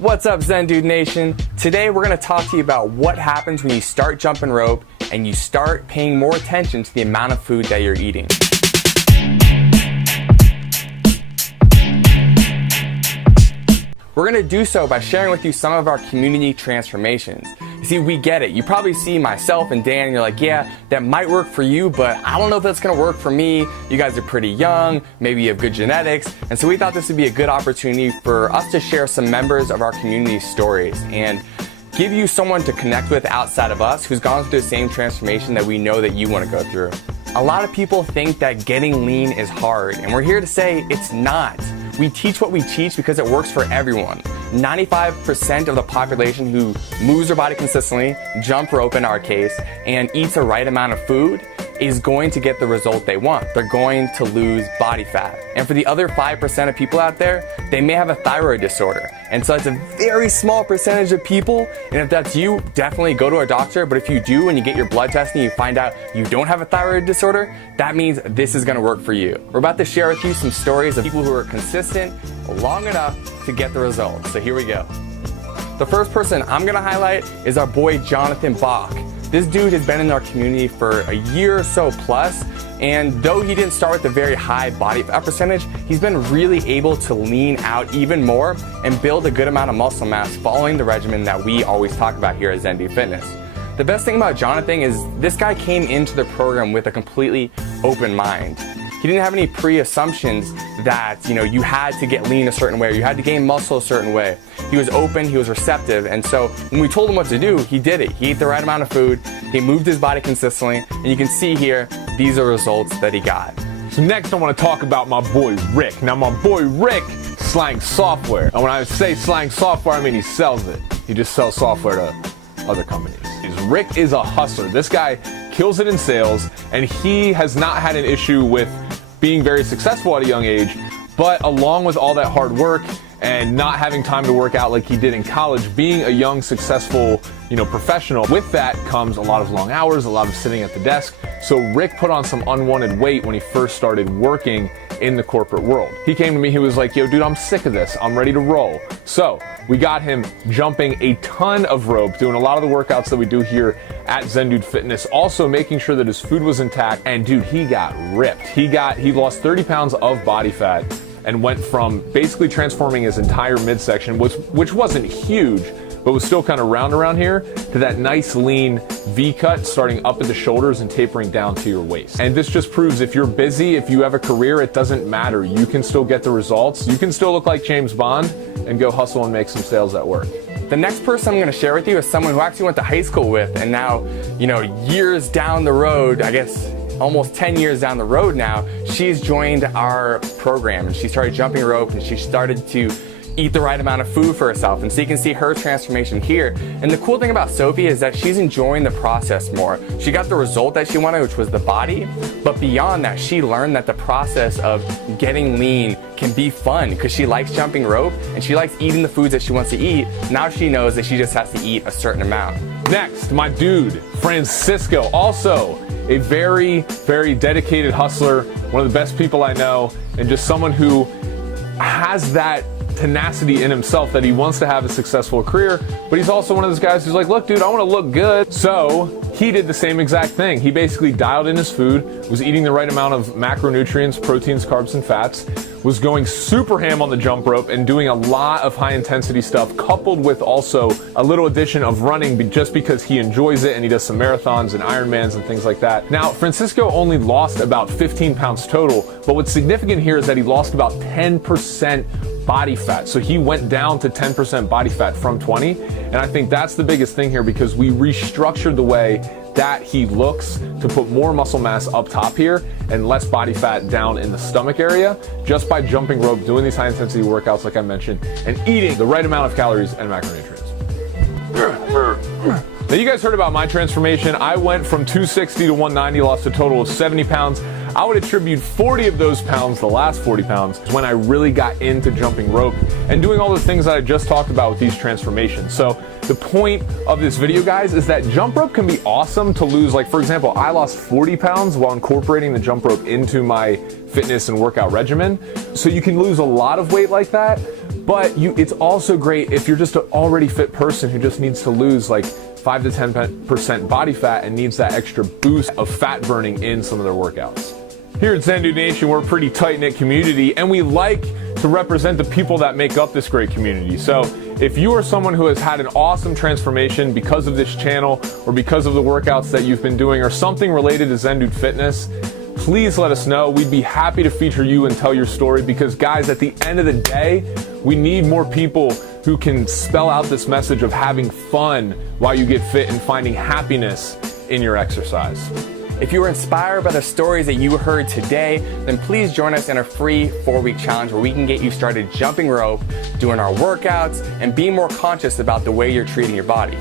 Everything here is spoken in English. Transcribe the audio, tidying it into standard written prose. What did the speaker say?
What's up, Zen Dude Nation? Today we're going to talk to you about what happens when you start jumping rope and you start paying more attention to the amount of food that you're eating. We're going to do so by sharing with you some of our community transformations. You see, we get it. You probably see myself and Dan and you're like, yeah, that might work for you, but I don't know if that's going to work for me. You guys are pretty young, maybe you have good genetics, and so we thought this would be a good opportunity for us to share some members of our community stories and give you someone to connect with outside of us who's gone through the same transformation that we know that you want to go through. A lot of people think that getting lean is hard, and we're here to say it's not. We teach what we teach because it works for everyone. 95% of the population who moves their body consistently, jump rope in our case, and eats the right amount of food is going to get the result they want. They're going to lose body fat. And for the other 5% of people out there, they may have a thyroid disorder. And so it's a very small percentage of people. And if that's you, definitely go to a doctor. But if you do, and you get your blood testing, you find out you don't have a thyroid disorder, that means this is gonna work for you. We're about to share with you some stories of people who are consistent long enough to get the results. So here we go. The first person I'm gonna highlight is our boy, Jonathan Bach. This dude has been in our community for a year or so plus, and though he didn't start with a very high body fat percentage, he's been really able to lean out even more and build a good amount of muscle mass following the regimen that we always talk about here at Zen Dude Fitness. The best thing about Jonathan is this guy came into the program with a completely open mind. He didn't have any pre-assumptions that, you had to get lean a certain way or you had to gain muscle a certain way. He was open, he was receptive, and so when we told him what to do, he did it. He ate the right amount of food, he moved his body consistently, and you can see here, these are results that he got. So next I want to talk about my boy Rick. Now my boy Rick, Slang Software. And when I say Slang Software, I mean he sells it. He just sells software to other companies. Rick is a hustler. This guy kills it in sales, and he has not had an issue with being very successful at a young age, but along with all that hard work and not having time to work out like he did in college, being a young, successful, professional, with that comes a lot of long hours, a lot of sitting at the desk. So Rick put on some unwanted weight when he first started working in the corporate world. He came to me, he was like, yo dude, I'm sick of this, I'm ready to roll. So we got him jumping a ton of rope, doing a lot of the workouts that we do here at Zen Dude Fitness, also making sure that his food was intact, and dude, he got ripped. He lost 30 pounds of body fat and went from basically transforming his entire midsection, which wasn't huge, but was still kind of round around here, to that nice lean V cut starting up at the shoulders and tapering down to your waist. And this just proves if you're busy, if you have a career, it doesn't matter. You can still get the results. You can still look like James Bond and go hustle and make some sales at work. The next person I'm going to share with you is someone who I actually went to high school with, and now, years down the road, I guess almost 10 years down the road now, she's joined our program and she started jumping rope and she started to eat the right amount of food for herself. And so you can see her transformation here. And the cool thing about Sophie is that she's enjoying the process more. She got the result that she wanted, which was the body, but beyond that, she learned that the process of getting lean can be fun because she likes jumping rope and she likes eating the foods that she wants to eat. Now she knows that she just has to eat a certain amount. Next, my dude, Francisco, also a very, very dedicated hustler, one of the best people I know, and just someone who has that tenacity in himself that he wants to have a successful career, but he's also one of those guys who's like, look dude, I want to look good. So he did the same exact thing. He basically dialed in his food, was eating the right amount of macronutrients, proteins, carbs, and fats, was going super ham on the jump rope and doing a lot of high intensity stuff, coupled with also a little addition of running just because he enjoys it and he does some marathons and Ironmans and things like that. Now, Francisco only lost about 15 pounds total, but what's significant here is that he lost about 10% body fat. So he went down to 10% body fat from 20. And I think that's the biggest thing here because we restructured the way that he looks to put more muscle mass up top here and less body fat down in the stomach area just by jumping rope, doing these high intensity workouts like I mentioned, and eating the right amount of calories and macronutrients. Now you guys heard about my transformation. I went from 260 to 190, lost a total of 70 pounds. I would attribute 40 of those pounds, the last 40 pounds, is when I really got into jumping rope and doing all the things that I just talked about with these transformations. So the point of this video, guys, is that jump rope can be awesome to lose. Like, for example, I lost 40 pounds while incorporating the jump rope into my fitness and workout regimen. So you can lose a lot of weight like that, But it's also great if you're just an already fit person who just needs to lose like 5 to 10% body fat and needs that extra boost of fat burning in some of their workouts. Here at Zen Dude Nation, we're a pretty tight-knit community, and we like to represent the people that make up this great community. So if you are someone who has had an awesome transformation because of this channel or because of the workouts that you've been doing or something related to Zen Dude Fitness, please let us know. We'd be happy to feature you and tell your story because, guys, at the end of the day, we need more people who can spell out this message of having fun while you get fit and finding happiness in your exercise. If you were inspired by the stories that you heard today, then please join us in our free 4-week challenge where we can get you started jumping rope, doing our workouts, and being more conscious about the way you're treating your body.